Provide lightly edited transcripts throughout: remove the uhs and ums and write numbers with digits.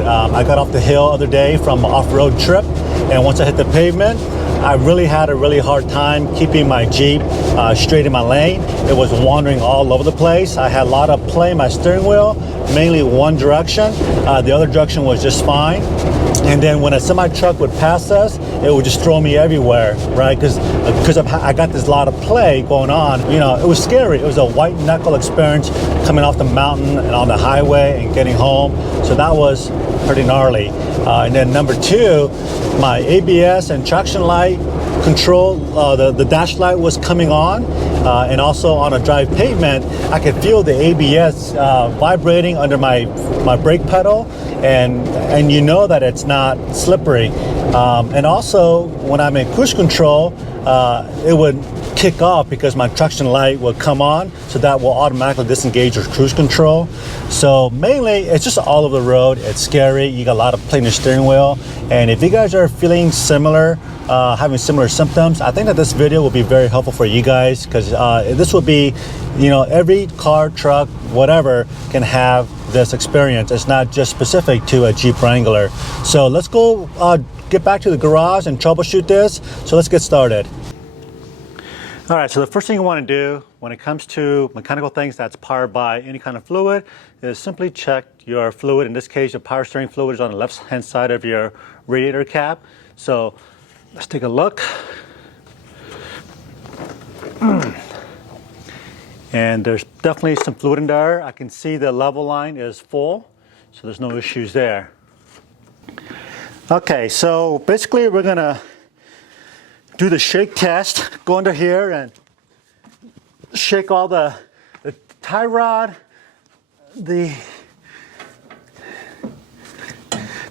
I got off the hill the other day from an off-road trip, and once I hit the pavement, I really had a really hard time keeping my Jeep straight in my lane. It was wandering all over the place. I had a lot of play in my steering wheel, mainly one direction. The other direction was just fine. And then when a semi-truck would pass us, it would just throw me everywhere, right? Because I got this lot of play going on. You know, it was scary. It was a white knuckle experience coming off the mountain and on the highway and getting home. So that was pretty gnarly. And then number two, my ABS and traction light control, the dash light was coming on, and also on a dry pavement, I could feel the ABS vibrating under my brake pedal, and you know that it's not slippery. And also, when I'm in cruise control, it would kick off because my traction light will come on, so that will automatically disengage your cruise control. So mainly it's just all over the road. It's scary. You got a lot of play in your steering wheel, and if you guys are feeling similar, having similar symptoms, I think that this video will be very helpful for you guys, because this will be, you know, every car, truck, whatever can have this experience. It's not just specific to a Jeep Wrangler. So let's go get back to the garage and troubleshoot this. So let's get started. All right, so the first thing you want to do when it comes to mechanical things that's powered by any kind of fluid is simply check your fluid. In this case, your power steering fluid is on the left-hand side of your radiator cap. So let's take a look. And there's definitely some fluid in there. I can see the level line is full, so there's no issues there. Okay, so basically we're gonna do the shake test. Go under here and shake all the tie rod, the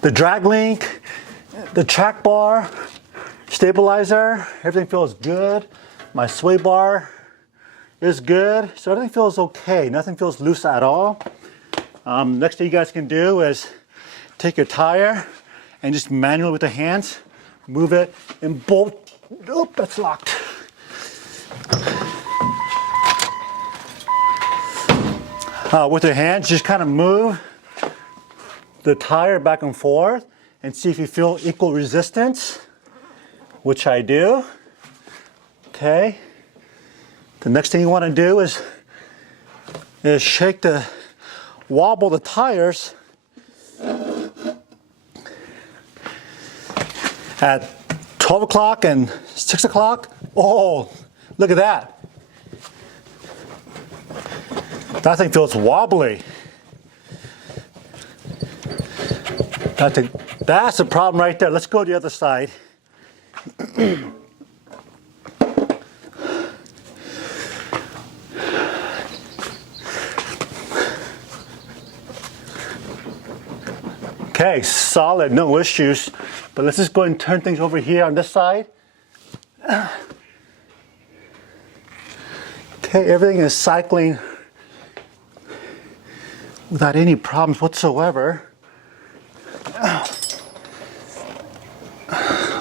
drag link, the track bar, stabilizer. Everything feels good. My sway bar is good. So everything feels okay. Nothing feels loose at all. Next thing you guys can do is take your tire and just manually with the hands, move it and bolt. Oh, that's locked. With your hands, just kind of move the tire back and forth and see if you feel equal resistance, which I do. Okay. The next thing you want to do is shake wobble the tires at 12 o'clock and 6 o'clock. Oh, look at that. That thing feels wobbly. That's the problem right there. Let's go to the other side. Okay, solid, no issues. But let's just go and turn things over here on this side. Okay, everything is cycling without any problems whatsoever.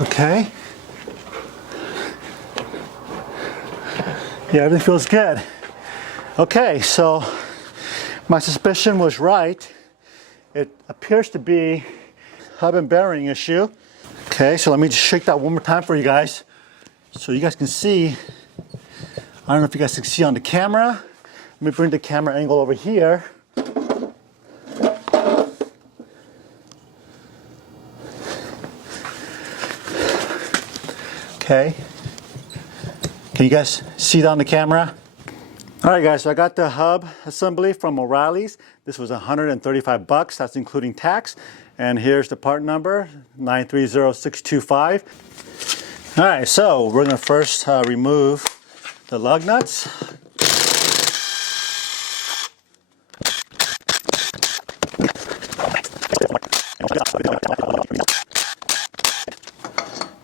Okay. Yeah, everything feels good. Okay, so my suspicion was right. It appears to be hub and bearing issue. Okay, so let me just shake that one more time for you guys so you guys can see. I don't know if you guys can see on the camera. Let me bring the camera angle over here. Okay. Can you guys see that on the camera? All right, guys, so I got the hub assembly from O'Reilly's. This was $135. That's including tax. And here's the part number, 930625. All right, so we're gonna first remove the lug nuts.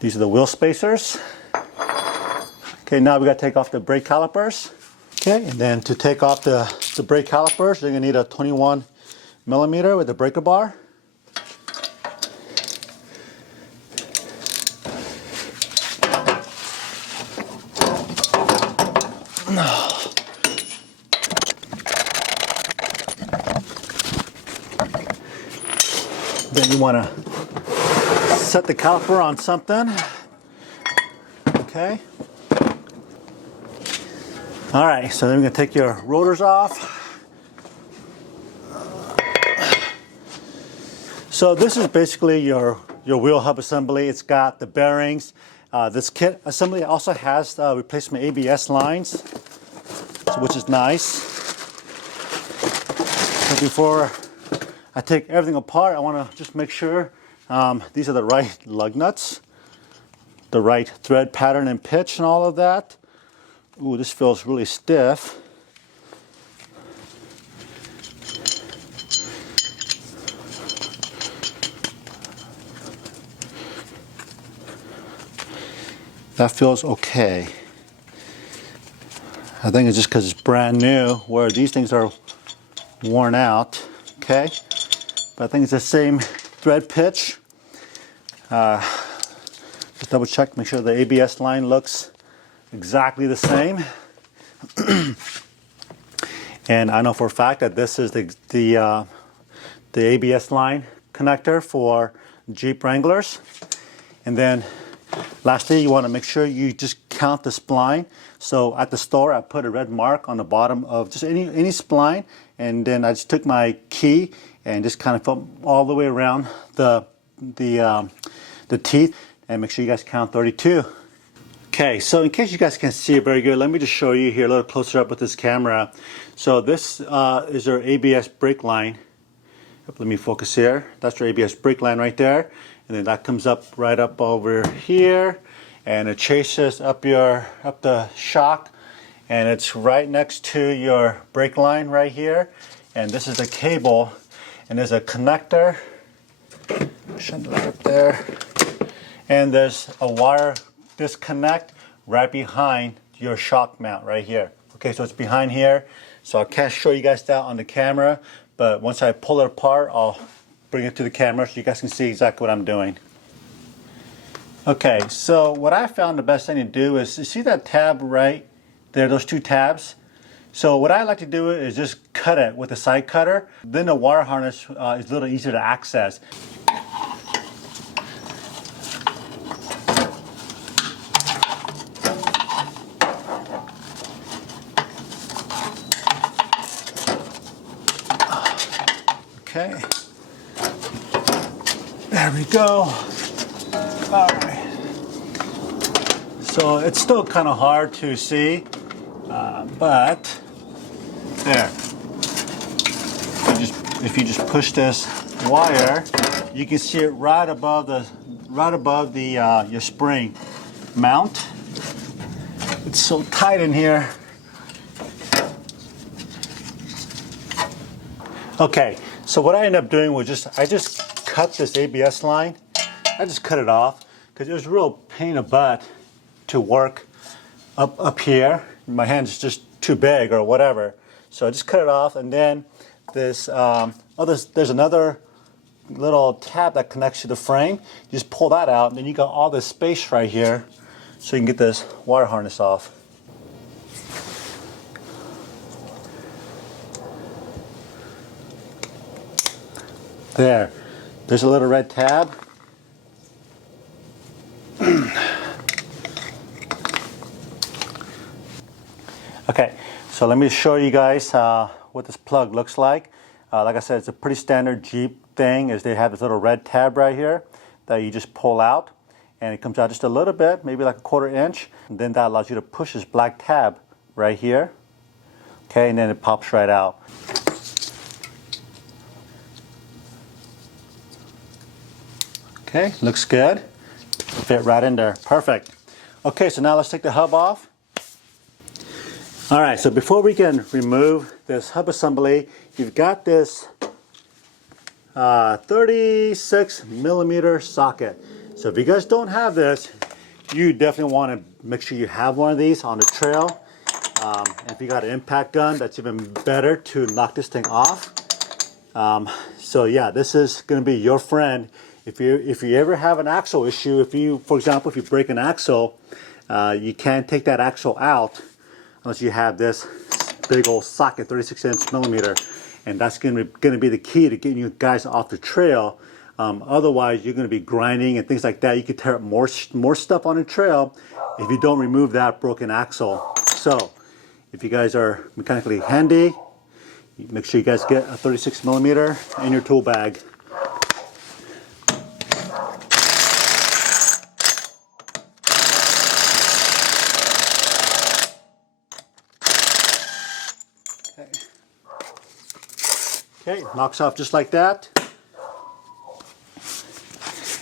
These are the wheel spacers. Okay, now we gotta take off the brake calipers. Okay, and then to take off the brake calipers, you're gonna need a 21 millimeter with a breaker bar. Then you want to set the caliper on something. Okay. All right, so then we're going to take your rotors off. So this is basically your wheel hub assembly. It's got the bearings. This kit assembly also has replacement ABS lines, which is nice. So before I take everything apart, I want to just make sure these are the right lug nuts, the right thread pattern and pitch and all of that. Ooh, this feels really stiff. That feels okay. I think it's just because it's brand new, where these things are worn out. Okay, but I think it's the same thread pitch. Just double check, make sure the ABS line looks exactly the same. And I know for a fact that this is the ABS line connector for Jeep Wranglers. And then lastly, you want to make sure you just count the spline. So at the store, I put a red mark on the bottom of just any spline, and then I just took my key and just kind of put all the way around the teeth, and make sure you guys count 32. Okay, so in case you guys can't see it very good, let me just show you here a little closer up with this camera. So this is your ABS brake line. Let me focus here. That's your ABS brake line right there. And then that comes up right up over here, and it chases up the shock, and it's right next to your brake line right here. And this is the cable, and there's a connector. Shut that up there. And there's a wire disconnect right behind your shock mount right here. Okay, so it's behind here. So I can't show you guys that on the camera, but once I pull it apart, I'll bring it to the camera so you guys can see exactly what I'm doing. Okay, so what I found the best thing to do is, you see that tab right there, those two tabs? So what I like to do is just cut it with a side cutter. Then the wire harness is a little easier to access. Okay, there we go. All right. So it's still kind of hard to see, but there. If you just push this wire, you can see it right above the your spring mount. It's so tight in here. Okay. So what I ended up doing was I just cut this ABS line. I just cut it off because it was a real pain in the butt to work up here. My hand's just too big or whatever. So I just cut it off, and then there's another little tab that connects to the frame. You just pull that out, and then you got all this space right here so you can get this wire harness off. There's a little red tab. Okay, so let me show you guys what this plug looks like. Like I said, it's a pretty standard Jeep thing, is they have this little red tab right here that you just pull out, and it comes out just a little bit, maybe like a 1/4 inch, and then that allows you to push this black tab right here. Okay, and then it pops right out. Okay, looks good. Fit right in there. Perfect. Okay, so now let's take the hub off. All right, so before we can remove this hub assembly, you've got this 36 millimeter socket. So if you guys don't have this, you definitely want to make sure you have one of these on the trail. If you got an impact gun, that's even better to knock this thing off. So yeah, this is going to be your friend. If you ever have an axle issue, for example, if you break an axle, you can't take that axle out unless you have this big old socket, 36 millimeter, and that's going to be the key to getting you guys off the trail. Otherwise, you're going to be grinding and things like that. You could tear up more stuff on the trail if you don't remove that broken axle. So if you guys are mechanically handy, make sure you guys get a 36mm in your tool bag. Okay, knocks off just like that.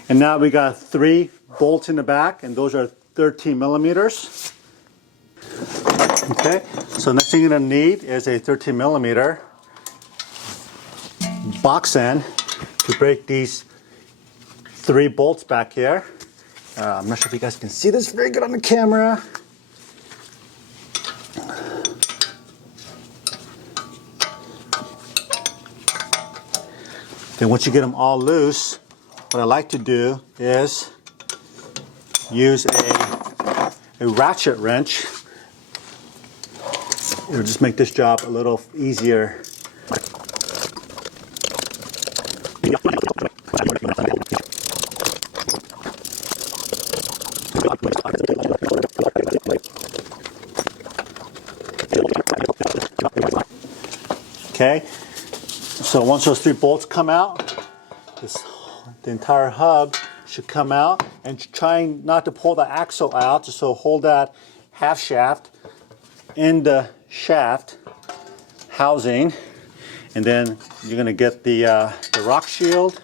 And now we got 3 bolts in the back, and those are 13mm. Okay, so next thing you're gonna need is a 13mm box end to break these 3 bolts back here. I'm not sure if you guys can see this very good on the camera. Then once you get them all loose, what I like to do is use a ratchet wrench. It'll just make this job a little easier. Okay, so once those 3 bolts come out, the entire hub should come out, and trying not to pull the axle out, just so hold that half shaft in the shaft housing, and then you're going to get the rock shield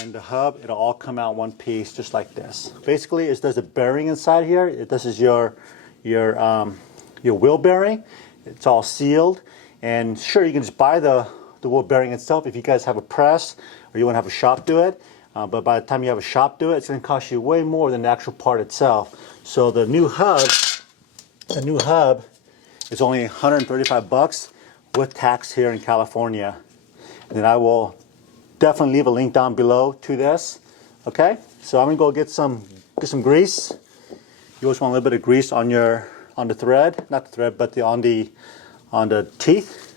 and the hub. It'll all come out one piece just like this. Basically, there's a bearing inside here. This is your wheel bearing. It's all sealed, and sure, you can just buy the wheel bearing itself if you guys have a press or you want to have a shop do it. But by the time you have a shop do it, it's going to cost you way more than the actual part itself. So the new hub is only 135 bucks with tax here in California. And then I will definitely leave a link down below to this. Okay, so I'm gonna go get some grease. You always want a little bit of grease on the thread, not the thread, but on the teeth.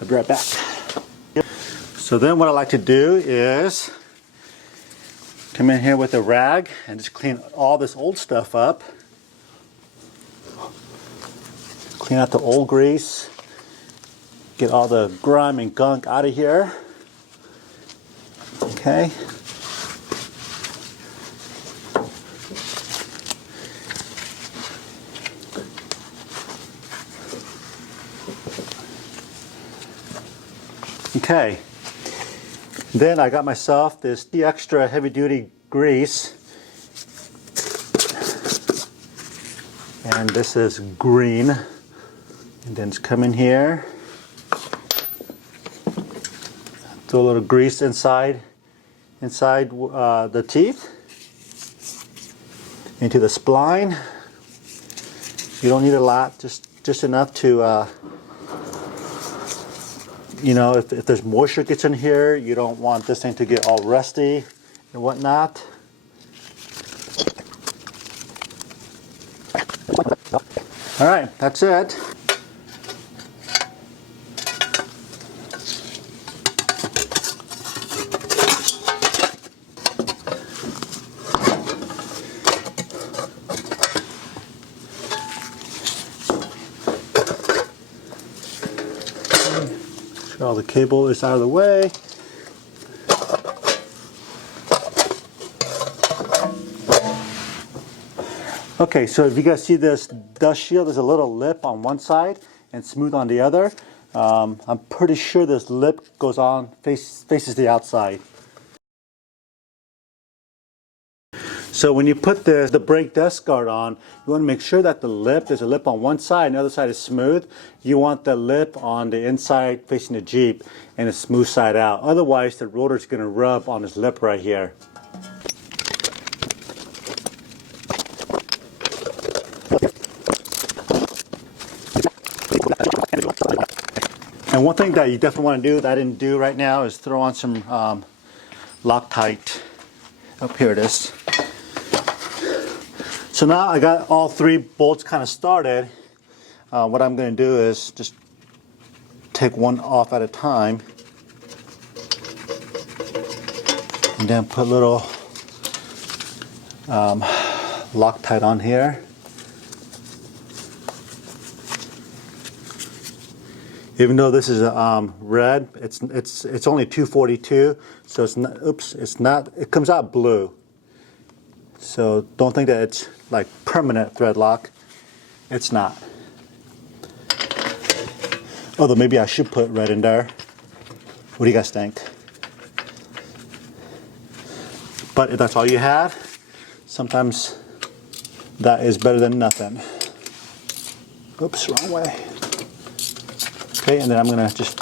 I'll be right back. So then what I like to do is come in here with a rag and just clean all this old stuff up. Clean out the old grease. Get all the grime and gunk out of here. Okay. Okay. Then I got myself this extra heavy duty grease. And this is green. And then just come in here. Throw a little grease inside the teeth. Into the spline. You don't need a lot, just enough to you know, if there's moisture gets in here, you don't want this thing to get all rusty and whatnot. All right, that's it. All the cable is out of the way. Okay, so if you guys see this dust shield, there's a little lip on one side and smooth on the other. I'm pretty sure this lip goes on, faces the outside. So when you put the brake dust guard on, you want to make sure that there's a lip on one side and the other side is smooth. You want the lip on the inside facing the Jeep and a smooth side out. Otherwise, the rotor is going to rub on this lip right here. And one thing that you definitely want to do that I didn't do right now is throw on some Loctite. Up here it is. So now I got all 3 bolts kind of started. What I'm going to do is just take one off at a time. And then put a little Loctite on here. Even though this is red, it's only 242, so it's not. Oops, it's not. It comes out blue. So don't think that it's like permanent thread lock. It's not. Although maybe I should put red in there. What do you guys think? But if that's all you have, sometimes that is better than nothing. Oops, wrong way. Okay, and then I'm gonna just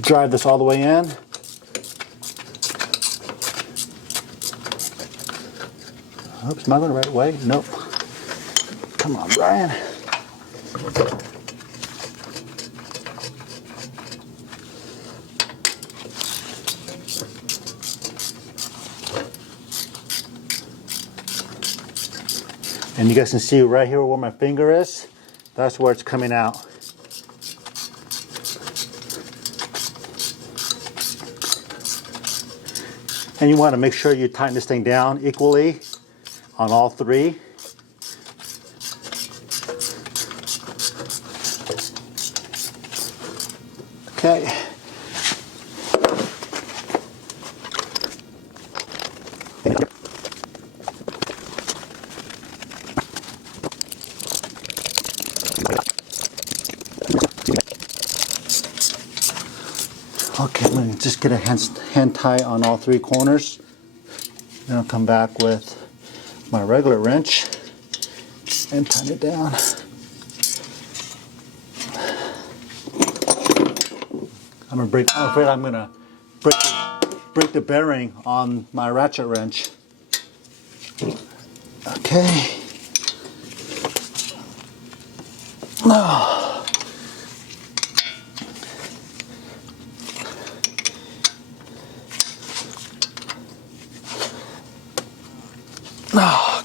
drive this all the way in. Oops, am I going the right way? Nope. Come on, Brian. And you guys can see right here where my finger is. That's where it's coming out. And you want to make sure you tighten this thing down equally on all three. Okay. Okay, I'm going to just get a hand tie on all three corners. Then I'll come back with my regular wrench and tighten it down. I'm afraid I'm going to break the bearing on my ratchet wrench. Okay. Oh.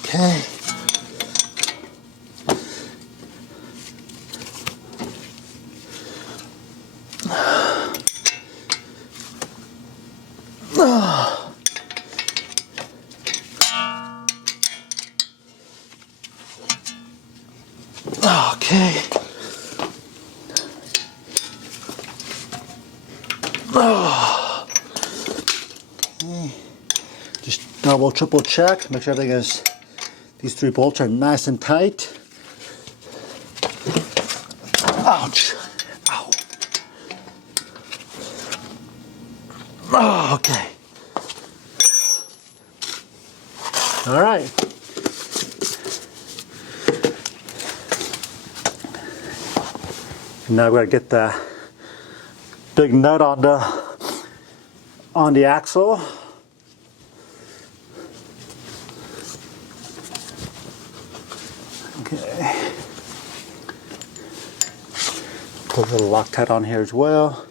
Okay. Okay. Okay. Just double, triple check. Make sure everything is. These three bolts are nice and tight. Ouch. Ow. Oh, okay. All right. Now we're gonna get the big nut on the axle. Okay. Put a little Loctite on here as well.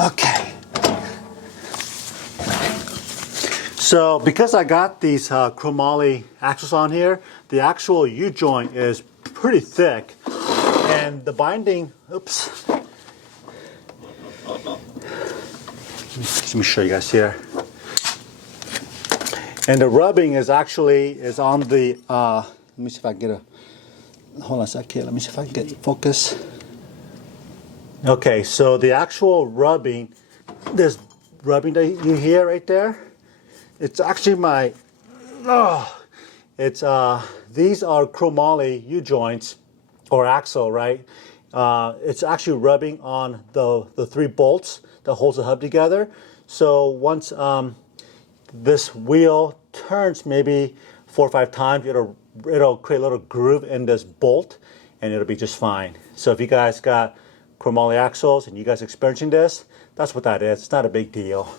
Okay. So because I got these chromoly axles on here, the actual U-joint is pretty thick, and the binding. Oops. Let me show you guys here. And the rubbing is on the. Let me see if I can get a. Hold on a sec here. Let me see if I can get focus. Okay, so the actual rubbing, this rubbing that you hear right there, it's actually my, these are chromoly U-joints, or axle, right? It's actually rubbing on the three bolts that holds the hub together. So once this wheel turns maybe 4 or 5 times, it'll create a little groove in this bolt, and it'll be just fine. So if you guys got chromoly axles and you guys experiencing this, that's what that is. It's not a big deal.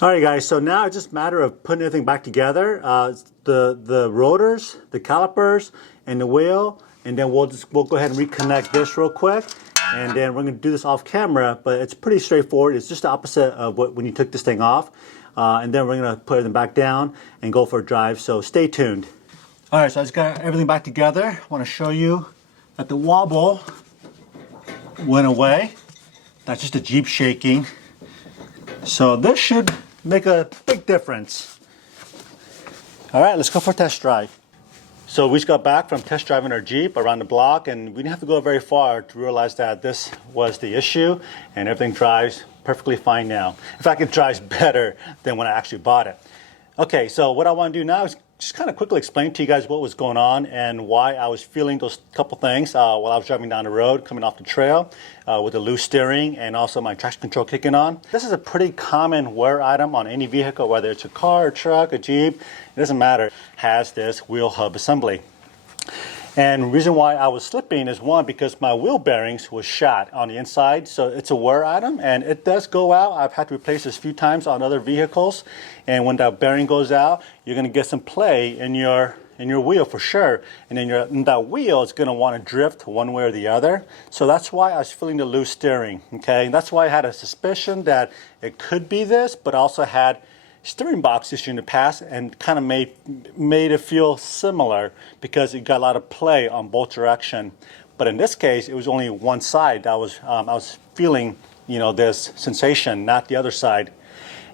Alright guys, so now it's just a matter of putting everything back together. The rotors, the calipers, and the wheel, and then we'll go ahead and reconnect this real quick, and then we're going to do this off camera, but it's pretty straightforward. It's just the opposite of when you took this thing off, and then we're going to put everything back down and go for a drive, so stay tuned. Alright, so I just got everything back together. I want to show you that the wobble went away. That's just the Jeep shaking. So this should make a big difference. All right, let's go for a test drive. So we just got back from test driving our Jeep around the block, and we didn't have to go very far to realize that this was the issue, and everything drives perfectly fine now. In fact, it drives better than when I actually bought it. Okay, so what I want to do now is just kind of quickly explain to you guys what was going on and why I was feeling those couple things while I was driving down the road, coming off the trail with the loose steering and also my traction control kicking on. This is a pretty common wear item on any vehicle, whether it's a car, a truck, a Jeep, it doesn't matter, has this wheel hub assembly. And the reason why I was slipping is, one, because my wheel bearings was shot on the inside, so it's a wear item and it does go out. I've had to replace this a few times on other vehicles, and when that bearing goes out, you're going to get some play in your wheel for sure, and then that wheel is going to want to drift one way or the other. So that's why I was feeling the loose steering. Okay, and that's why I had a suspicion that it could be this, but also had steering box issue in the past and kind of made it feel similar because it got a lot of play on both direction. But in this case, it was only one side that I was feeling, this sensation, not the other side.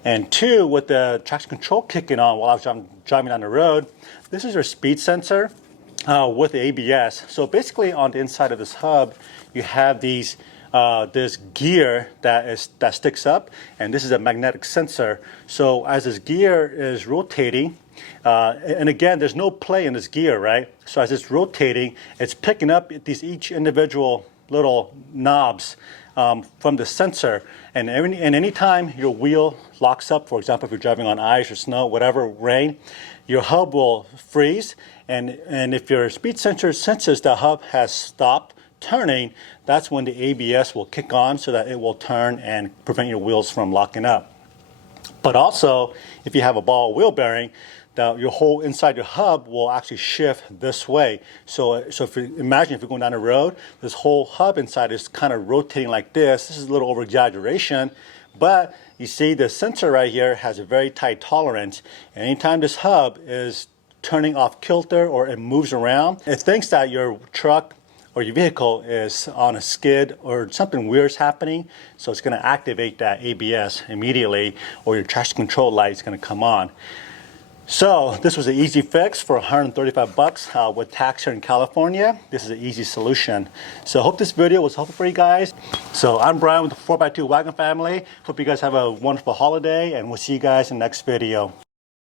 And two, with the traction control kicking on while I was driving down the road, this is your speed sensor with the ABS. So basically, on the inside of this hub, you have this gear that sticks up, and this is a magnetic sensor. So as this gear is rotating, and again, there's no play in this gear, right? So as it's rotating, it's picking up each individual little knobs from the sensor, and any time your wheel locks up, for example, if you're driving on ice or snow, whatever, rain, your hub will freeze, and if your speed sensor senses the hub has stopped turning, that's when the ABS will kick on so that it will turn and prevent your wheels from locking up. But also, if you have a ball wheel bearing, your whole inside your hub will actually shift this way. So if you imagine if you're going down the road, this whole hub inside is kind of rotating like this. This is a little over exaggeration, but you see the sensor right here has a very tight tolerance. And anytime this hub is turning off kilter or it moves around, it thinks that your truck or your vehicle is on a skid or something weird is happening, so it's going to activate that ABS immediately, or your traction control light is going to come on. So this was an easy fix for $135 with tax here in California. This is an easy solution. So I hope this video was helpful for you guys. So I'm Brian with the 4x2 Wagon family. Hope you guys have a wonderful holiday, and we'll see you guys in the next video.